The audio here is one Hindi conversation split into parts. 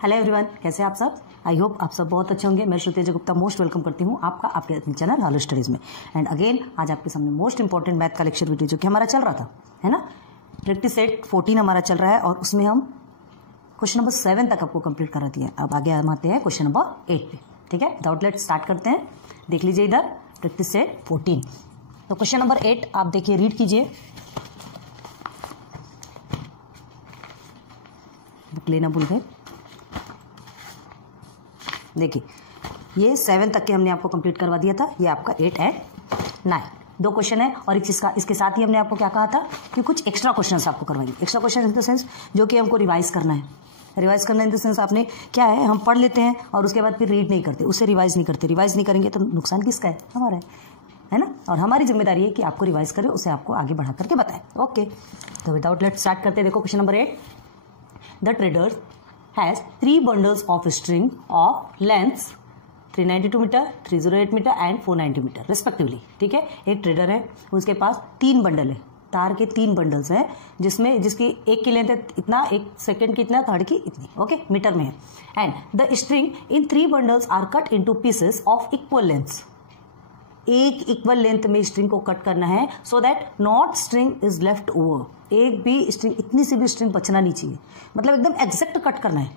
हेलो एवरीवन, कैसे आप सब? आई होप आप सब बहुत अच्छे होंगे। मैं श्रुति गुप्ता मोस्ट वेलकम करती हूँ आपका आपके अपने चैनल हेलो स्टडीज में। एंड अगेन आज आपके सामने मोस्ट इंपॉर्टेंट मैथ का लेक्चर वीडियो जो कि हमारा चल रहा था, है ना। प्रैक्टिस सेट 14 हमारा चल रहा है और उसमें हम क्वेश्चन नंबर 7 तक आपको कंप्लीट करा दिया है। अब आगे हम आते हैं क्वेश्चन नंबर 8 पे, ठीक है। विदाउट लेट स्टार्ट करते हैं। देख लीजिए इधर प्रैक्टिस सेट 14। तो क्वेश्चन नंबर 8 आप देखिए, रीड कीजिए, बुक लेना भूल गए। देखिए ये 7 तक के हमने आपको कंप्लीट करवा दिया था। ये आपका 8 एंड 9 दो क्वेश्चन है और इसके साथ ही हमने आपको क्या कहा था कि कुछ एक्स्ट्रा क्वेश्चंस आपको करवाएंगे। Extra question in the sense जो कि हमको रिवाइज करना है। रिवाइज करना इन द सेंस आपने क्या है, हम पढ़ लेते हैं और उसके बाद फिर रीड नहीं करते, उससे रिवाइज नहीं करते। रिवाइज नहीं करेंगे तो नुकसान किसका है? हमारा है ना। और हमारी जिम्मेदारी है कि आपको रिवाइज करें, उसे आपको आगे बढ़ा करके बताएं। ओके, तो विदाउट लेट स्टार्ट करते हैं। देखो question number 8, the trader has 3 bundles of string of lengths 392 metre, 308 metre and 490 metre respectively. ठीक है, एक ट्रेडर है, उसके पास 3 बंडल है, तार के 3 बंडल्स हैं, जिसकी एक की लेंथ है इतना, एक सेकंड की इतना, थर्ड की इतनी, ओके, मीटर में है। And the string in 3 bundles are cut into pieces of equal lengths. एक इक्वल लेंथ में स्ट्रिंग को कट करना है so that not string is left over. एक भी स्ट्रिंग, इतनी सी भी स्ट्रिंग बचना नहीं चाहिए, मतलब एकदम एग्जैक्ट कट करना है,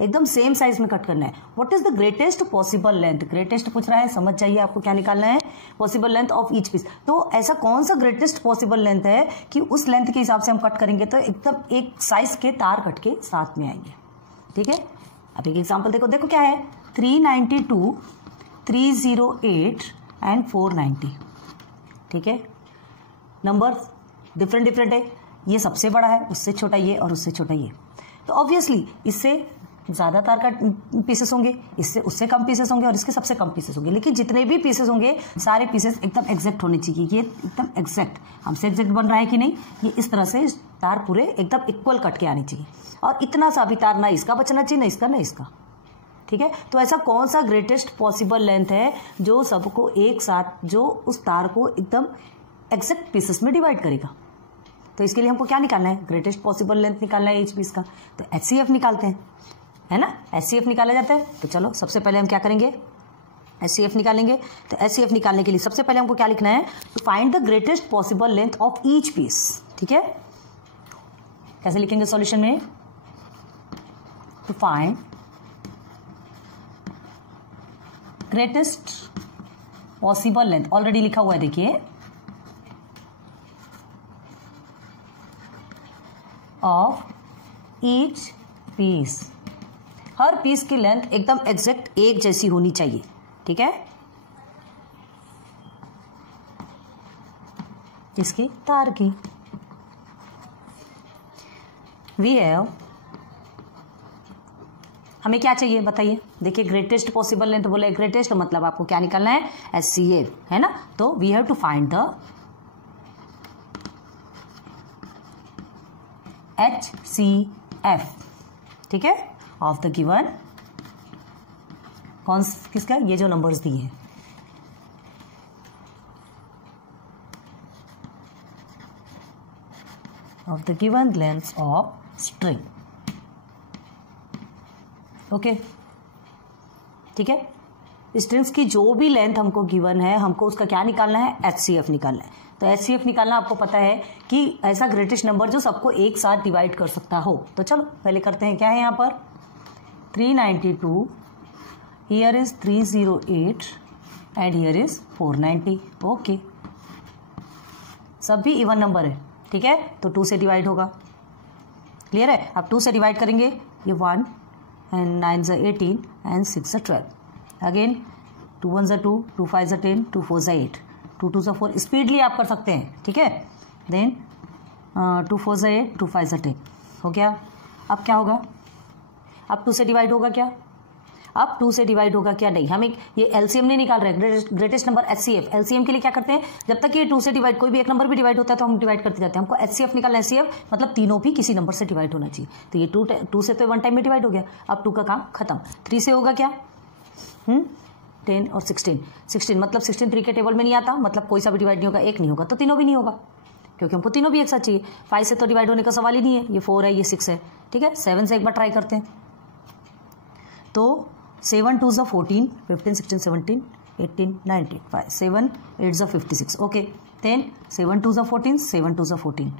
एकदम सेम साइज में कट करना है। What is the greatest possible length? Greatest पूछ रहा है, समझ जाइए आपको क्या निकालना है, possible length of each piece. तो ऐसा कौन सा ग्रेटेस्ट पॉसिबल लेंथ है कि उस लेंथ के हिसाब से हम कट करेंगे तो एकदम एक साइज के तार कट के साथ में आएंगे। ठीक है, अब एक एग्जाम्पल देखो क्या है, 392, 308 एंड 490। ठीक है, नंबर डिफरेंट है, ये सबसे बड़ा है, उससे छोटा ये और उससे छोटा ये। तो ऑब्वियसली इससे ज्यादा तार का पीसेस होंगे, इससे उससे कम पीसेस होंगे और इसके सबसे कम पीसेस होंगे। लेकिन जितने भी पीसेस होंगे सारे पीसेस एकदम एग्जैक्ट होने चाहिए। ये एकदम एग्जैक्ट, हमसे एग्जैक्ट बन रहा है कि नहीं, ये इस तरह से तार पूरे एकदम इक्वल कट के आनी चाहिए। और इतना सा भी तार ना इसका बचना चाहिए, ना इसका ना इसका। ठीक है, तो ऐसा कौन सा ग्रेटेस्ट पॉसिबल लेंथ है जो सबको एक साथ, जो उस तार को एकदम एग्जैक्ट पीसेस में डिवाइड करेगा? तो इसके लिए हमको क्या निकालना है? ग्रेटेस्ट पॉसिबल लेंथ निकालना है ईच पीस का। तो HCF निकालते हैं, है ना। HCF निकाला जाता है। तो चलो सबसे पहले हम क्या करेंगे, HCF निकालेंगे। तो HCF निकालने के लिए सबसे पहले हमको क्या लिखना है? To find the greatest possible length of each piece. ठीक है, कैसे लिखेंगे सॉल्यूशन में? To find greatest possible length, already लिखा हुआ है देखिए, ऑफ ईच पीस। हर पीस की लेंथ एकदम एग्जैक्ट एक जैसी होनी चाहिए। ठीक है, इसकी तार की। वी हैव, हमें क्या चाहिए बताइए? देखिए ग्रेटेस्ट पॉसिबल लेंथ बोले, ग्रेटेस्ट मतलब आपको क्या निकालना है? HCF, है ना। तो we have to find the HCF, ठीक है, ऑफ द गिवन, कौन किसका? ये जो नंबर्स दिए हैं, of the given length of string. Okay, ठीक है, स्ट्रिंग्स की जो भी लेंथ हमको गिवन है, हमको उसका क्या निकालना है? HCF निकालना है। तो HCF निकालना आपको पता है कि ऐसा ग्रेटेस्ट नंबर जो सबको एक साथ डिवाइड कर सकता हो। तो चलो पहले करते हैं, क्या है यहाँ पर? 392, here is 308 and here is 490। Okay, सब भी इवन नंबर है। ठीक है, तो 2 से डिवाइड होगा, क्लियर है। अब 2 से डिवाइड करेंगे, ये 1 एंड 9 ज़ा 18 एंड 6 ज़ा 12। अगेन 2 1 ज़ा 2, 2 5 ज़ा 10, 2 4 ज़ा 8, 2 2 ज़ा 4। स्पीडली आप कर सकते हैं, ठीक है। देन 2 4 ज़ा 8, 2 5 ज़ा 10 हो गया। अब क्या होगा? अब 2 से डिवाइड होगा क्या? अब 2 से डिवाइड होगा क्या? नहीं, हमें ये LCM नहीं निकाल रहे, ग्रेटेस्ट नंबर HCF। LCM के लिए क्या करते हैं? जब तक ये 2 से डिवाइड, कोई भी एक नंबर भी डिवाइड होता है तो हम डिवाइड करते जाते हैं। हमको HCF निकालना है। HCF मतलब तीनों भी किसी नंबर से डिवाइड होना चाहिए। तो ये 2 से तो 1 टाइम में डिवाइड हो गया। अब 2 का काम खत्म। 3 से होगा क्या? 10 और 16 मतलब 16 3 के टेबल में नहीं आता, मतलब कोई सा भी डिवाइड नहीं होगा, एक नहीं होगा तो तीनों भी नहीं होगा। क्योंकि हमको तीनों भी एक साथ चाहिए। 5 से तो डिवाइड होने का सवाल ही नहीं है, ये 4 है, ये 6 है, ठीक है। 7 से एक बार ट्राई करते हैं, तो 7 2 ज़ा 14, 15 16 17 18 19 5 7 8 ज़ा 56. ओके, देन 7 2 ज़ा 14, 7 2 ज़ा 14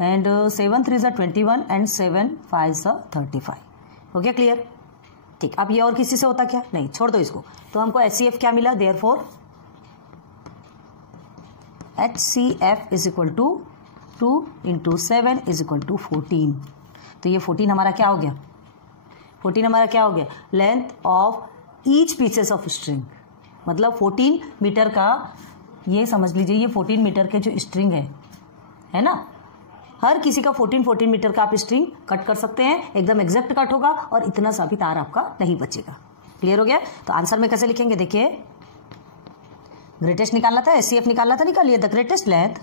एंड 7 3 ज़ा 21 एंड 7 5 ज़ा 35. हो गया क्लियर? ठीक. अब ये और किसी से होता क्या? नहीं, छोड़ दो इसको. तो हमको HCF क्या मिला? Therefore HCF is equal to 2 into 7 is equal to 14. तो ये 14 हमारा क्या हो गया? 14 हमारा क्या हो गया? Length of each pieces of string. मतलब 14 मीटर का, ये समझ लीजिए ये 14 मीटर के जो स्ट्रिंग है ना, हर किसी का 14 मीटर का आप स्ट्रिंग कट कर सकते हैं. एकदम एग्जैक्ट कट होगा और इतना सा भी तार आपका नहीं बचेगा. क्लियर हो गया? तो आंसर में कैसे लिखेंगे? देखिए, ग्रेटेस्ट निकालना था, HCF निकालना था, निकालिए द ग्रेटेस्ट लेंथ.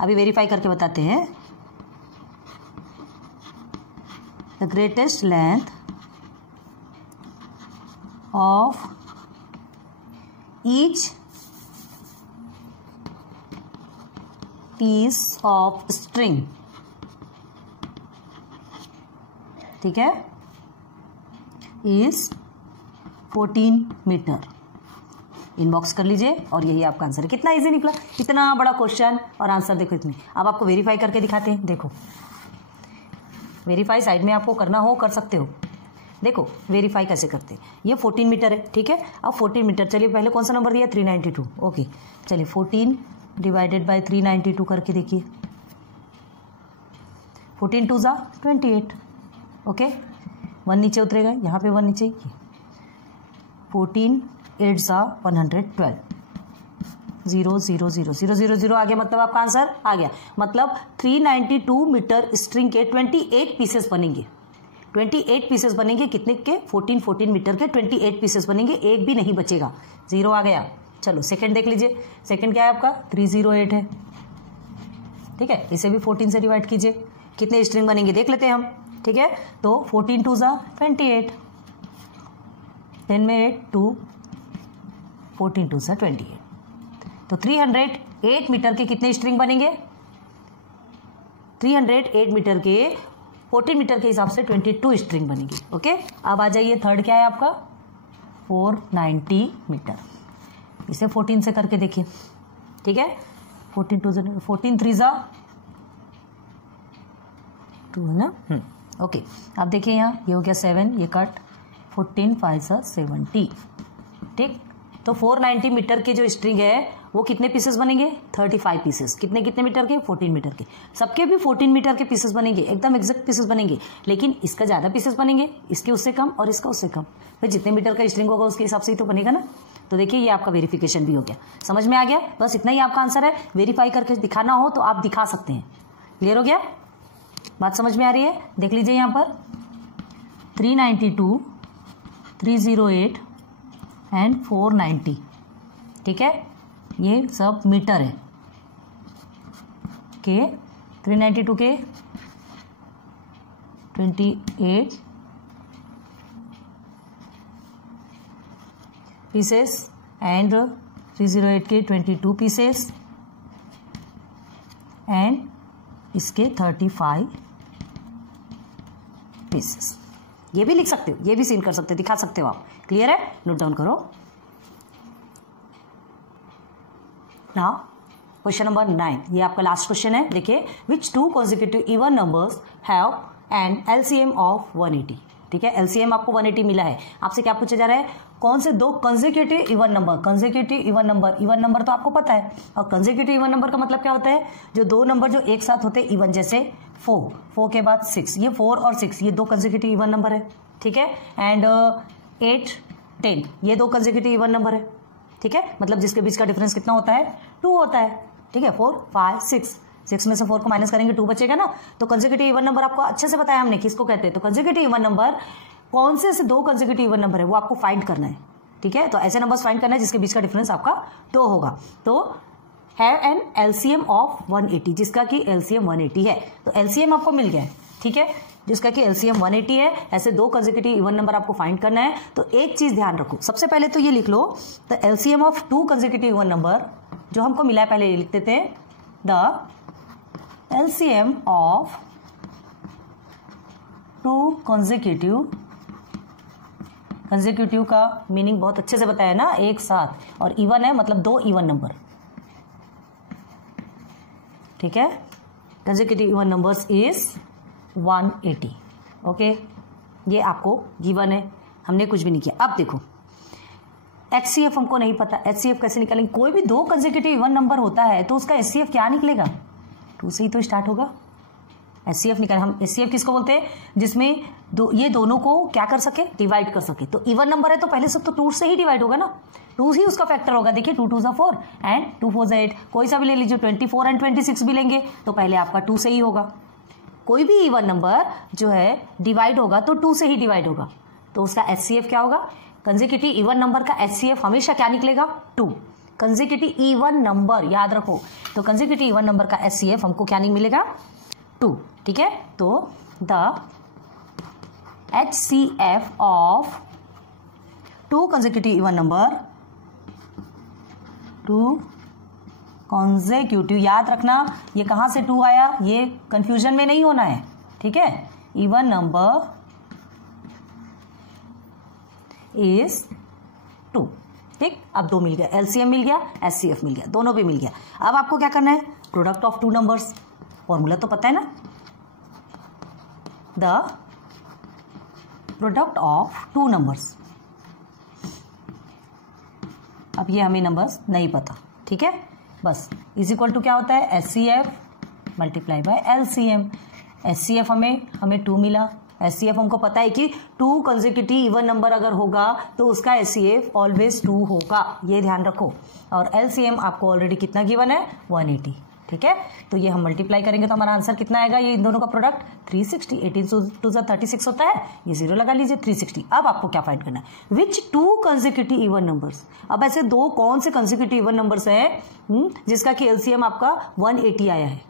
अभी वेरीफाई करके बताते हैं. The greatest length of each piece of string. ठीक है, इज 14 मीटर. इनबॉक्स कर लीजिए और यही आपका आंसर है. कितना इजी निकला, इतना बड़ा क्वेश्चन और आंसर देखो इतने. अब आपको वेरीफाई करके दिखाते हैं. देखो, वेरीफाई साइड में आपको करना हो कर सकते हो. देखो वेरीफाई कैसे करते हैं. ये 14 मीटर है. ठीक है, अब 14 मीटर, चलिए पहले कौन सा नंबर दिया? 392. ओके, चलिए 14 डिवाइडेड बाय 392 करके देखिए. 14 2 ज़ा 28. ओके, 1 नीचे उतरेगा, यहाँ पे 1 नीचे. 14 8 ज़ा 112. 0 0 0 0 0 0 आ गया. मतलब आपका आंसर आ गया. मतलब 392 मीटर स्ट्रिंग के 28 पीसेस बनेंगे. 28 पीसेस बनेंगे. कितने के? 14 मीटर के 28 पीसेस बनेंगे. एक भी नहीं बचेगा. 0 आ गया. चलो सेकंड देख लीजिए. सेकंड क्या है आपका? 308 है. ठीक है, इसे भी 14 से डिवाइड कीजिए. कितने स्ट्रिंग बनेंगे देख लेते हैं हम. ठीक है, तो 14 2 ज़ा 28, 10 में 8 2, 14 2 ज़ा 28. तो 308 मीटर के कितने स्ट्रिंग बनेंगे? 308 मीटर के 14 मीटर के हिसाब से 22 स्ट्रिंग बनेगी. ओके, अब आ जाइए थर्ड क्या है आपका? 490 मीटर. इसे 14 से करके देखिए. ठीक है, 14 3 ज़ा 2 है ना. ओके, अब देखिए यहाँ ये हो गया 7, ये कट 14 5 ज़ा 70. ठीक, तो 490 मीटर के जो स्ट्रिंग है वो कितने पीसेस बनेंगे? 35 पीसेस. कितने कितने मीटर के? 14 मीटर के. सबके भी 14 मीटर के पीसेस बनेंगे. एकदम एग्जैक्ट पीसेस बनेंगे. लेकिन इसका ज़्यादा पीसेस बनेंगे, इसके उससे कम और इसका उससे कम. भाई जितने मीटर का स्ट्रिंग होगा उसके हिसाब से ही तो बनेगा ना. तो देखिए ये आपका वेरिफिकेशन भी हो गया. समझ में आ गया? बस इतना ही आपका आंसर है. वेरीफाई करके दिखाना हो तो आप दिखा सकते हैं. क्लियर हो गया? बात समझ में आ रही है? देख लीजिए यहाँ पर 392, 308 एंड 490. ठीक है, ये सब मीटर है के 392 के 28 पीसेस एंड 308 के 22 पीसेस एंड इसके 35 पीसेस. ये भी लिख सकते हो, ये भी सीन कर सकते हो, दिखा सकते हो आप. क्लियर है? नोट डाउन करो. नाउ क्वेश्चन नंबर 9, ये आपका लास्ट क्वेश्चन है. देखिए, विच 2 consecutive even numbers have an LCM of 180. ठीक है, LCM आपको 180 मिला है. आपसे क्या पूछा जा रहा है? कौन से 2 consecutive even number. Consecutive even number तो आपको पता है. और कंसेक्यूटिव इवन नंबर का मतलब क्या होता है? जो 2 नंबर जो एक साथ होते हैं इवन, जैसे 4 के बाद 6. ये 4 और 6 ये 2 कंसेक्यूटिव इवन नंबर है. ठीक है, एंड 8 10 ये 2 कंसेक्यूटिव इवन नंबर है. ठीक है, मतलब जिसके बीच का डिफरेंस कितना होता है? 2 होता है. ठीक है, 4 5 6 में से 4 को माइनस करेंगे 2 बचेगा ना. तो कंसेक्यूटिव इवन नंबर आपको अच्छे से बताया हमने किसको कहते हैं. तो कंसेक्यूटिव इवन नंबर कौन से ऐसे 2 कंसेक्यूटिव इवन नंबर है वो आपको फाइंड करना है. ठीक है, तो ऐसे नंबर्स फाइंड करना है जिसके बीच का डिफरेंस आपका 2 होगा. तो है एन LCM ऑफ 180, जिसका कि LCM 180 है. तो LCM आपको मिल गया है. ठीक है, जिसका कि LCM 180 है. ऐसे 2 कंसेक्यूटिव इवन नंबर आपको फाइंड करना है. तो एक चीज ध्यान रखो, सबसे पहले तो ये लिख लो the LCM of 2 consecutive even number. जो हमको मिला है पहले ये लिख देते हैं, the LCM of 2 consecutive consecutive का मीनिंग बहुत अच्छे से बताया ना, एक साथ, और इवन है मतलब 2 इवन नंबर, ठीक है। Consecutive even numbers is 180, okay. ये आपको गिवन है, हमने कुछ भी नहीं किया। अब देखो HCF हमको नहीं पता, HCF कैसे निकालेंगे? कोई भी 2 कंसेक्यूटिव इवन नंबर होता है तो उसका HCF क्या निकलेगा? 2 से ही तो स्टार्ट होगा। HCF निकाल, हम HCF किसको बोलते हैं? जिसमें ये दोनों को क्या कर सके, डिवाइड कर सके। तो इवन नंबर है तो पहले सब तो 2 से ही डिवाइड होगा ना, 2 ही उसका फैक्टर होगा। देखिए 2 2 ज़ा 4 एंड 2 4 ज़ा 8, कोई सा भी ले लीजिए, 24 एंड 26 भी लेंगे तो पहले आपका 2 से ही होगा। कोई भी इवन नंबर जो है डिवाइड होगा तो 2 से ही डिवाइड होगा, तो उसका HCF क्या होगा? कंसेक्यूटिव इवन नंबर का HCF हमेशा क्या निकलेगा? 2। कंसेक्यूटिव इवन नंबर याद रखो, तो कंसेक्यूटिव इवन नंबर का HCF हमको क्या नहीं मिलेगा? 2, ठीक है। तो the HCF of 2 consecutive even number, 2 consecutive, याद रखना ये कहां से 2 आया, ये कंफ्यूजन में नहीं होना है, ठीक है। इवन नंबर इज 2, ठीक। अब 2 मिल गया, LCM मिल गया, HCF मिल गया, दोनों भी मिल गया। अब आपको क्या करना है? प्रोडक्ट ऑफ 2 नंबर्स, फॉर्मूला तो पता है ना, द प्रोडक्ट ऑफ 2 नंबर्स। अब ये हमें नंबर्स नहीं पता, ठीक है, बस इज इक्वल टू क्या होता है? HCF multiply by LCM। HCF हमें 2 मिला, HCF हमको पता है कि 2 कंसेक्यूटिव इवन नंबर अगर होगा तो उसका HCF ऑलवेज 2 होगा, ये ध्यान रखो। और LCM आपको ऑलरेडी कितना गिवन है? 180, ठीक है। तो ये हम मल्टीप्लाई करेंगे तो हमारा आंसर कितना आएगा? ये इन दोनों का प्रोडक्ट 360, 18 2 ज़ा 36 होता है, ये 0 लगा लीजिए, 360। अब आपको क्या फाइंड करना है? विच 2 कंसेक्यूटिव इवन नंबर्स। अब ऐसे 2 कौन से कंसेक्यूटिव इवन नंबर्स हैं जिसका कि LCM आपका 180 आया है?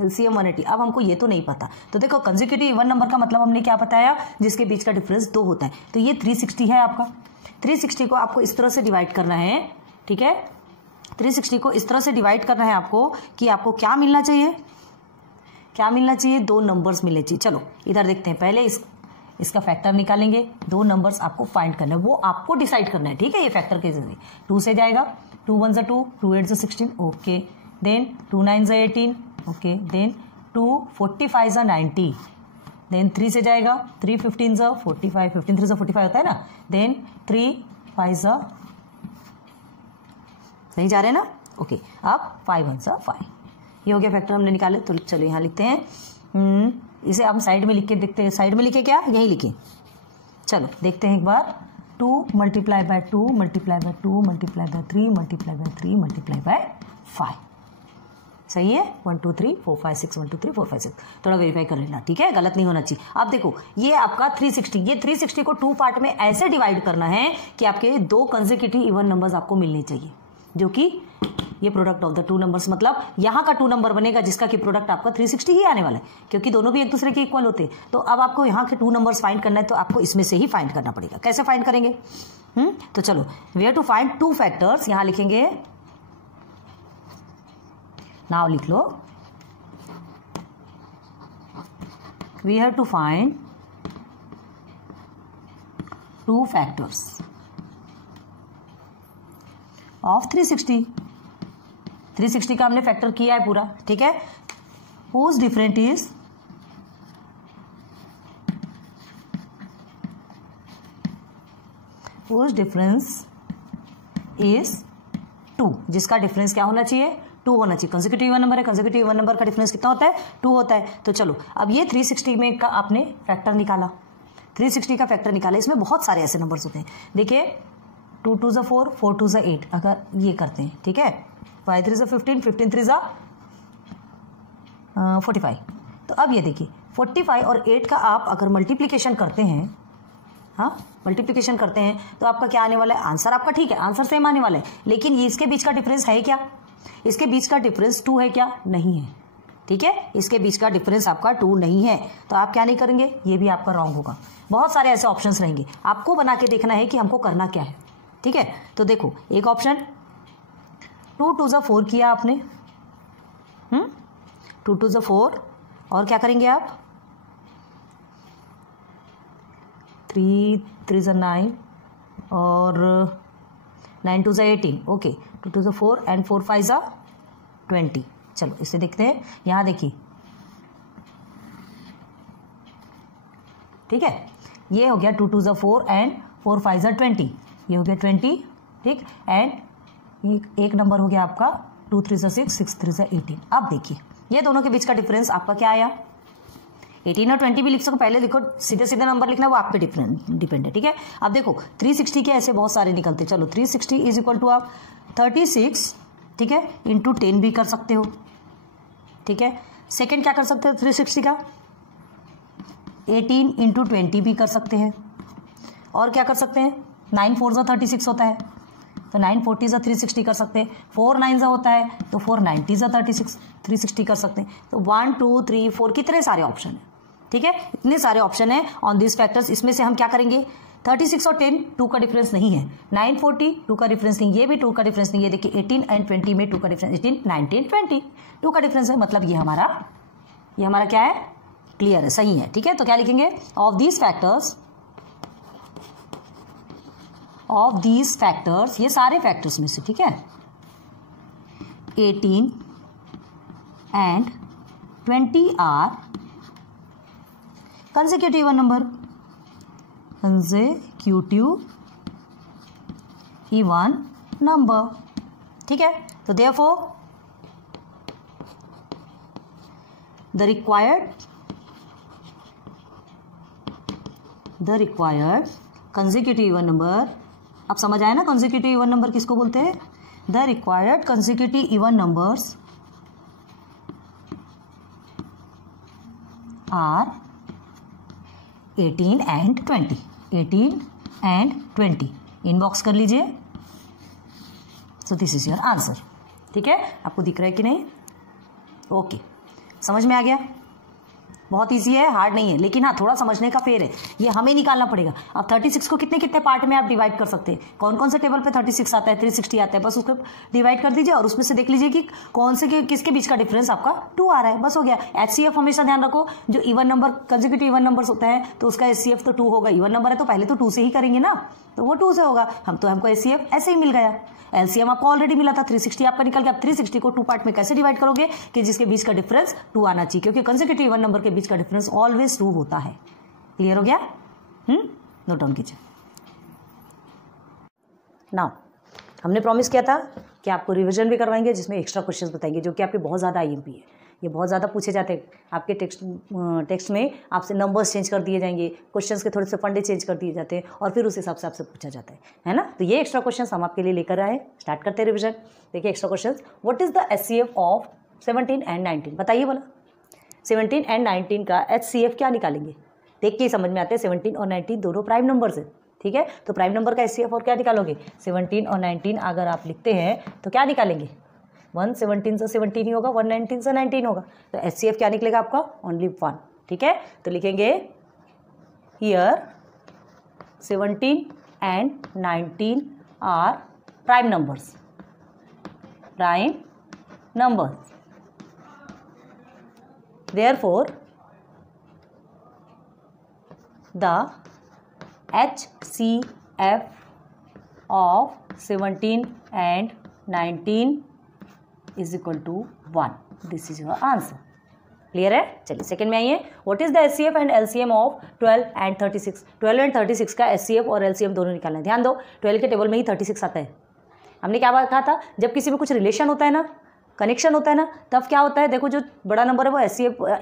LCM 180। अब हमको ये तो नहीं पता, तो देखो कंसेक्यूटिव इवन नंबर का मतलब हमने क्या बताया? जिसके बीच का डिफरेंस 2 होता है। तो ये 360 है आपका, 360 को आपको इस तरह से डिवाइड करना है, ठीक है। 360 को इस तरह से डिवाइड करना है आपको कि आपको क्या मिलना चाहिए? क्या मिलना चाहिए? 2 नंबर्स मिलने चाहिए। चलो इधर देखते हैं, पहले इसका फैक्टर निकालेंगे। 2 नंबर्स आपको फाइंड करना है, वो आपको डिसाइड करना है, ठीक है। ये फैक्टर के जरिए 2 से जाएगा, 2 1 ज़ा 2, 2 8 ज़ा 16, ओके। देन 2 9 ज़ा 18, ओके। देन 2 45 ज़ा 90, देन 3 से जाएगा, 3 15 ज़ा 45, 15 3 ज़ा 45 होता है ना। देन 3 5 ज़ा, सही जा रहे हैं ना, ओके। अब 5 1 ज़ा 5, ये हो गया फैक्टर हमने निकाले। तो चलो यहाँ लिखते हैं, इसे हम साइड में लिख के देखते हैं। साइड में लिखे क्या? यही लिखे। चलो देखते हैं एक बार, 2 multiply by 2 multiply by 2 multiply by 3 multiply by 3 multiply by 5, सही है। 1 2 3 4 5 6, 1 2 3 4 5 6, थोड़ा वेरीफाई कर लेना, ठीक है, गलत नहीं होना चाहिए। अब देखो ये आपका 360, ये 360 को 2 पार्ट में ऐसे डिवाइड करना है कि आपके 2 कंसेक्यूटिव इवन नंबर्स आपको मिलने चाहिए, जो कि ये प्रोडक्ट ऑफ द 2 नंबर्स, मतलब यहाँ का 2 नंबर बनेगा जिसका कि प्रोडक्ट आपका 360 ही आने वाला है, क्योंकि दोनों भी एक दूसरे के इक्वल होते हैं। तो अब आपको यहाँ के 2 नंबर्स फाइंड करना है, तो आपको इसमें से ही फाइंड करना पड़ेगा। कैसे फाइंड करेंगे? तो चलो, we have to find 2 factors. यहाँ लिखेंगे, नाउ लिख लो, we have to find 2 factors of 360। 360 का हमने फैक्टर किया है पूरा, ठीक है। whose different is whose difference is 2, जिसका डिफरेंस क्या होना चाहिए? 2 होना चाहिए। कंसेक्यूटिव इवन नंबर है, कंसेक्यूटिव इवन नंबर का डिफरेंस कितना होता है? 2 होता है। तो चलो अब ये 360 में का आपने फैक्टर निकाला, 360 का फैक्टर निकाला। इसमें बहुत सारे ऐसे नंबर्स होते हैं, देखिए 2 2 ज़ा 4, 4 2 ज़ा 8, अगर ये करते हैं, ठीक है। 5 3 ज़ा 15, 15 3 ज़ा 45। तो अब ये देखिए 45 और 8 का आप अगर मल्टीप्लीकेशन करते हैं, हाँ मल्टीप्लीकेशन करते हैं, तो आपका क्या आने वाला है? आंसर आपका ठीक है, आंसर सेम आने वाला है, लेकिन ये इसके बीच का डिफरेंस है क्या? इसके बीच का डिफरेंस 2 है क्या? नहीं है, ठीक है। इसके बीच का डिफरेंस आपका 2 नहीं है, तो आप क्या नहीं करेंगे? ये भी आपका रॉन्ग होगा। बहुत सारे ऐसे ऑप्शंस रहेंगे, आपको बना के देखना है कि हमको करना क्या है, ठीक है। तो देखो एक ऑप्शन 2 2 ज़ा 4 किया आपने, 2 2 ज़ा 4, और क्या करेंगे आप? 3 3 ज़ा 9, और 9 2 18, ओके, 2 2 4 एंड 4 5 20। चलो इसे देखते हैं, यहाँ देखिए, ठीक है, ये हो गया 2 2 4 एंड 4 5 20, ये हो गया 20, ठीक, एंड एक नंबर हो गया आपका 2 3 6 6 3 18। अब देखिए ये दोनों के बीच का डिफरेंस आपका क्या आया, 18 और 20 भी लिख सको, पहले देखो सीधे सीधे नंबर लिखना, वो आप पे डिपेंड है, ठीक है। अब देखो 360 के ऐसे बहुत सारे निकलते, चलो 360 इज इक्वल टू आप 36, ठीक है, इंटू 10 भी कर सकते हो, ठीक है। सेकेंड क्या कर सकते हो 360 का, 18 इंटू 20 भी कर सकते हैं, और क्या कर सकते हैं, 9 4 36 होता है, तो 9 40 360 कर सकते हैं, 4 9 होता है तो 4 90 36 360 कर सकते हैं। तो 1 2 3 4 कितने सारे ऑप्शन है, ठीक है, इतने सारे ऑप्शन है ऑन दिस फैक्टर्स। इसमें से हम क्या करेंगे, 36 और 10 2 का डिफरेंस नहीं है, 9 40 2 का डिफरेंस नहीं, ये भी 2 का डिफरेंस नहीं है, देखिए 18 एंड 20 में 2 का डिफरेंस, 18 19 20 2 का डिफरेंस है, मतलब ये हमारा क्या है, क्लियर है, सही है, ठीक है। तो क्या लिखेंगे, ऑफ दीज फैक्टर्स, ये सारे फैक्टर्स में से, ठीक है, 18 and 20 are consecutive number, even number, ठीक है। तो therefore the required consecutive even number, अब समझ आया ना कंसेक्यूटिव इवन नंबर किसको बोलते हैं, the required consecutive even numbers are 18 and 20, 18 and 20 inbox कर लीजिए। So this is your answer, ठीक है, आपको दिख रहा है कि नहीं, ओके, समझ में आ गया, बहुत इजी है, हार्ड नहीं है, लेकिन हाँ थोड़ा समझने का फेर है, ये हमें निकालना पड़ेगा। अब 36 को कितने कितने पार्ट में आप डिवाइड कर सकते हैं, कौन कौन से टेबल पे 36 आता है, 360 आता है, बस उसको डिवाइड कर दीजिए और उसमें से देख लीजिए कि कौन से किसके बीच का डिफरेंस आपका 2 आ रहा है, बस हो गया। HCF हमेशा ध्यान रखो, जो even number consecutive even numbers होता है तो उसका HCF तो 2 होगा, इवन नंबर है तो पहले तो 2 से ही करेंगे ना, तो वो 2 से होगा, हमको HCF ऐसे ही मिल गया। LCM आपको ऑलरेडी मिला था, 360 आपका निकल गया। आप 360 को 2 पार्ट में कैसे डिवाइड करोगे कि जिसके बीच का डिफरेंस 2 आना चाहिए, क्योंकि कंसेक्यूटिव इवन नंबर के बीच का डिफरेंस ऑलवेज 2 होता है। क्लियर हो गया, नोट डाउन कीजिए। नाउ हमने प्रॉमिस किया था कि आपको रिवीजन भी करवाएंगे, जिसमें एक्स्ट्रा क्वेश्चंस बताएंगे, जो कि आपके बहुत ज़्यादा IMP है, ये बहुत ज़्यादा पूछे जाते हैं आपके टेक्स्ट में, आपसे नंबर्स चेंज कर दिए जाएंगे, क्वेश्चंस के थोड़े से फंडे चेंज कर दिए जाते हैं और फिर उस हिसाब से आपसे पूछा जाता है ना। तो ये एक्स्ट्रा क्वेश्चंस हम आपके लिए लेकर आए, स्टार्ट करते हैं रिविजन। देखिए extra questions, what is the HCF of 17 and 19, बताइए बोला, 17 एंड 19 का HCF क्या निकालेंगे, देख के ही समझ में आते हैं, 17 और 19 दोनों प्राइम नंबर्स है, ठीक है। तो प्राइम नंबर का HCF और क्या निकालोगे, 17 और 19 अगर आप लिखते हैं तो क्या निकालेंगे, 117 से 17 ही होगा, 119 से 19 होगा, तो HCF क्या निकलेगा आपका, ओनली 1, ठीक है। तो लिखेंगे here 17 and 19 are prime numbers, therefore the HCF of 17 and 19 is equal to 1. This is your answer. Clear है, चलिए सेकंड में आइए, what is the HCF and LCM of 12 and 36, 12 and 36 का HCF और LCM दोनों निकालना है। ध्यान दो 12 के टेबल में ही 36 आता है, हमने क्या बात कहा था, जब किसी में कुछ रिलेशन होता है ना, कनेक्शन होता है ना, तब क्या होता है, देखो जो बड़ा नंबर है वो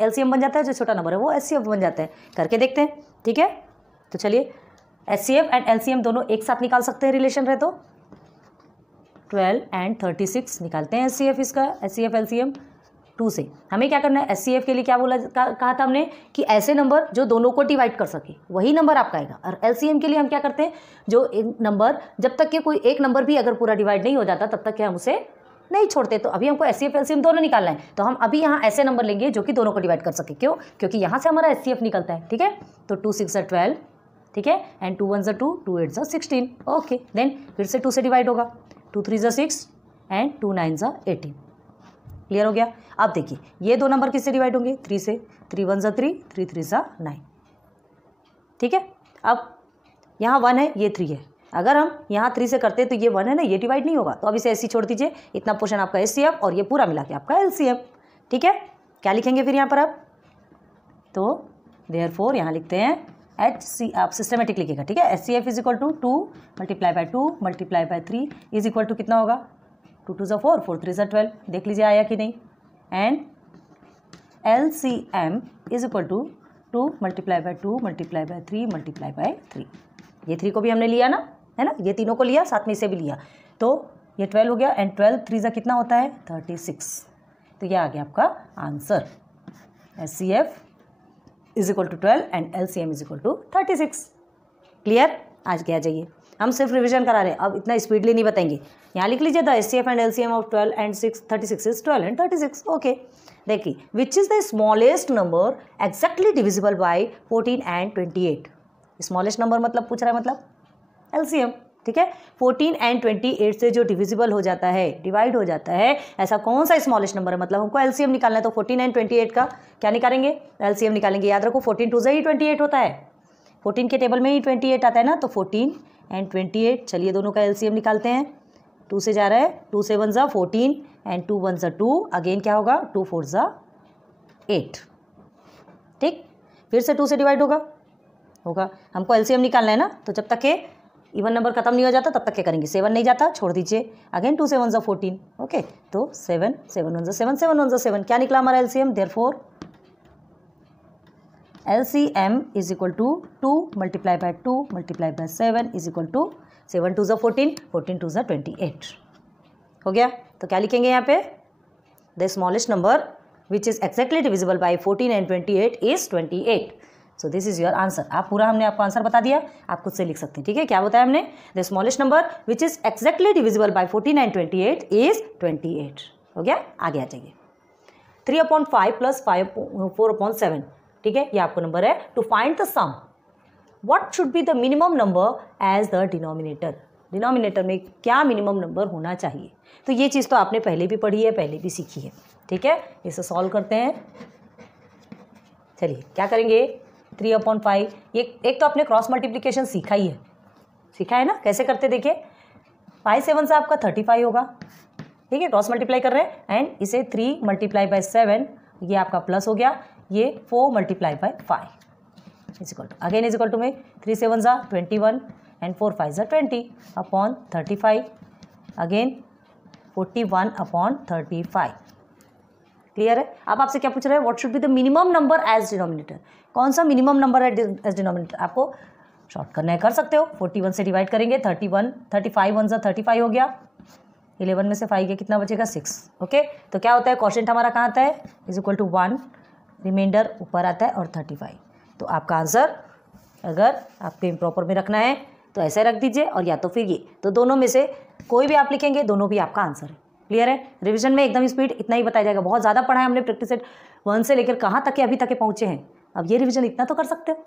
LCM बन जाता है, जो छोटा नंबर है वो HCF बन जाता है, करके देखते हैं, ठीक है। तो चलिए HCF एंड LCM दोनों एक साथ निकाल सकते हैं, रिलेशन रहे तो 12 एंड 36 निकालते हैं HCF, इसका HCF LCM 2 से। हमें क्या करना है, HCF के लिए क्या कहा था हमने कि ऐसे नंबर जो दोनों को डिवाइड कर सके वही नंबर आपका आएगा, और LCM के लिए हम क्या करते हैं, जो नंबर जब तक कि कोई एक नंबर भी अगर पूरा डिवाइड नहीं हो जाता तब तक कि हम उसे नहीं छोड़ते। तो अभी हमको HCF LCM दोनों निकालना है, तो हम अभी यहाँ ऐसे नंबर लेंगे जो कि दोनों को डिवाइड कर सके, क्यों, क्योंकि यहाँ से हमारा HCF निकलता है, ठीक है। तो 2 6 12, ठीक है, एंड 2 1 2, 2 8 16, ओके, देन फिर से 2 से डिवाइड होगा, 2 3 6 एंड 2 9 18, क्लियर हो गया। अब देखिए ये दो नंबर किससे डिवाइड होंगे, 3 से, 3 1 3, 3 3 9, ठीक है। अब यहाँ 1 है, ये 3 है, अगर हम यहाँ 3 से करते तो ये 1 है ना, ये डिवाइड नहीं होगा, तो अब इसे ऐसे छोड़ दीजिए। इतना पोर्शन आपका HCF और ये पूरा मिला के आपका LCM। ठीक है, क्या लिखेंगे फिर यहाँ पर आप, तो देयरफॉर यहाँ लिखते हैं HC, आप सिस्टमेटिक लिखेगा। ठीक है, HCF is equal to 2 multiply by 2 multiply by 3 is equal to कितना होगा, 2 2 = 4 4 3 = 12। देख लीजिए आया कि नहीं। And LCM is equal to 2 multiply by 2 multiply by 3 multiply by 3। ये 3 को भी हमने लिया ना, है ना, ये तीनों को लिया, साथ में इसे भी लिया, तो ये 12 हो गया। एंड 12 3 ज़ा कितना होता है, 36। तो ये आ गया आपका answer. HCF is equal to 12 and LCM is equal to 36। Clear, आज क्या जाइए, हम सिर्फ रिविजन करा रहे हैं, अब इतना स्पीडली नहीं बताएंगे। यहाँ लिख लीजिए, the HCF and LCM of 12 and 36 is 12 and 36। Okay, देखिए, which is the smallest number exactly divisible by 14 and 28। Smallest number मतलब पूछ रहा है, मतलब LCM। ठीक है, 14 एंड 28 से जो डिविजिबल हो जाता है, डिवाइड हो जाता है, ऐसा कौन सा स्मॉलेस्ट नंबर है, मतलब हमको LCM निकालना है। तो 14 एंड 28 का क्या निकालेंगे, LCM निकालेंगे। याद रखो 14 2 से ही 28 होता है, 14 के टेबल में ही 28 आता है ना, तो 14 एंड 28, चलिए दोनों का LCM निकालते हैं। 2 से जा रहा है, 2 से 1 = 14 एंड 2 1 = 2, अगेन क्या होगा, 2 4 = 8। ठीक, फिर से 2 से डिवाइड होगा, हमको LCM निकालना है ना, तो जब तक के इवन नंबर खत्म नहीं हो जाता तब तक क्या करेंगे, 7 नहीं जाता, छोड़ दीजिए। अगेन 2 से 1 = 14। ओके, तो 7 7 1 = 7 7 1 = 7, क्या निकला हमारा LCM। Therefore LCM is equal to 2 multiply by 2 multiply by 7 is equal to 7 2 = 14 14 2 = 28। हो गया, तो क्या लिखेंगे यहाँ पे, the smallest number which is exactly divisible by 14 and 28 is 28। So this is your answer. आप पूरा, हमने आपको आंसर बता दिया, आप खुद से लिख सकते हैं। ठीक है, क्या बताया हमने, the smallest number which is exactly divisible by 14 and 28 is 28। हो गया, आगे आ जाइए। 3/5 + 4/7। ठीक है, ये आपको नंबर है। To find the sum, what should be the minimum number as the denominator. Denominator में क्या मिनिमम नंबर होना चाहिए, तो ये चीज़ तो आपने पहले भी पढ़ी है, पहले भी सीखी है। ठीक है, इसे सॉल्व करते हैं। चलिए क्या करेंगे, 3/5, ये एक तो आपने क्रॉस मल्टीप्लिकेशन सीखा ही है, सीखा है ना, कैसे करते देखिए। 5 7 से आपका 35 होगा। ठीक है, क्रॉस मल्टीप्लाई कर रहे हैं, एंड इसे 3 मल्टीप्लाई बाय 7, ये आपका प्लस हो गया, ये 4 multiply by 5 is equal to, again is equal to में 3 7 = 21 एंड 4 5 = 20 अपॉन 35, अगेन 41/35। क्लियर है। अब आपसे क्या पूछ रहे हैं, what should be the minimum number as denominator. कौन सा मिनिमम नंबर है एज डिनोमिनेटर, आपको शॉर्ट करना है, कर सकते हो। 41 से डिवाइड करेंगे, 31 35 1 = 35 हो गया। 11 में से 5 गया, कितना बचेगा, 6। ओके, तो क्या होता है, क्वोशिएंट हमारा कहाँ आता है, इज इक्वल टू 1, रिमाइंडर ऊपर आता है और 35। तो आपका आंसर अगर आपको इम्प्रॉपर में रखना है तो ऐसे रख दीजिए, और या तो फिर ये, तो दोनों में से कोई भी आप लिखेंगे, दोनों भी आपका आंसर है। क्लियर है, रिवीजन में एकदम स्पीड इतना ही बताया जाएगा। बहुत ज़्यादा पढ़ा है हमने, प्रैक्टिस सेट 1 से लेकर कहाँ तक के अभी तक के पहुँचे हैं। अब ये रिवीजन इतना तो कर सकते हो।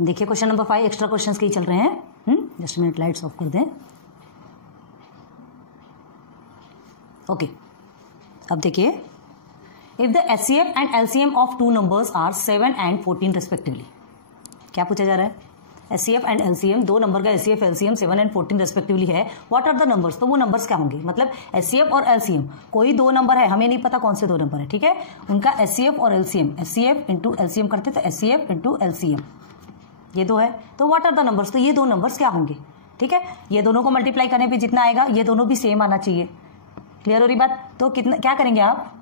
देखिए क्वेश्चन नंबर 5, एक्स्ट्रा क्वेश्चन के ही चल रहे हैं। जस्ट मिनट, लाइट्स ऑफ कर दें। ओके, अब देखिए, if the HCF and LCM of 2 numbers are 7 and 14 respectively. क्या पूछा जा रहा है, HCF एंड LCM, 2 नंबर का HCF LCM 7 एंड 14 रेस्पेक्टिवली है, व्हाट आर द नंबर्स। तो वो नंबर्स क्या होंगे, मतलब HCF और LCM, कोई 2 नंबर है, हमें नहीं पता कौन से 2 नंबर है। ठीक है, उनका HCF और LCM, HCF इंटू LCM करते तो HCF इंटू LCM, ये 2 है, तो व्हाट आर द नंबर्स, तो ये 2 नंबर्स क्या होंगे। ठीक है, ये दोनों को मल्टीप्लाई करने पे जितना आएगा, ये दोनों भी सेम आना चाहिए। क्लियर हो रही बात, तो कितना, क्या करेंगे आप,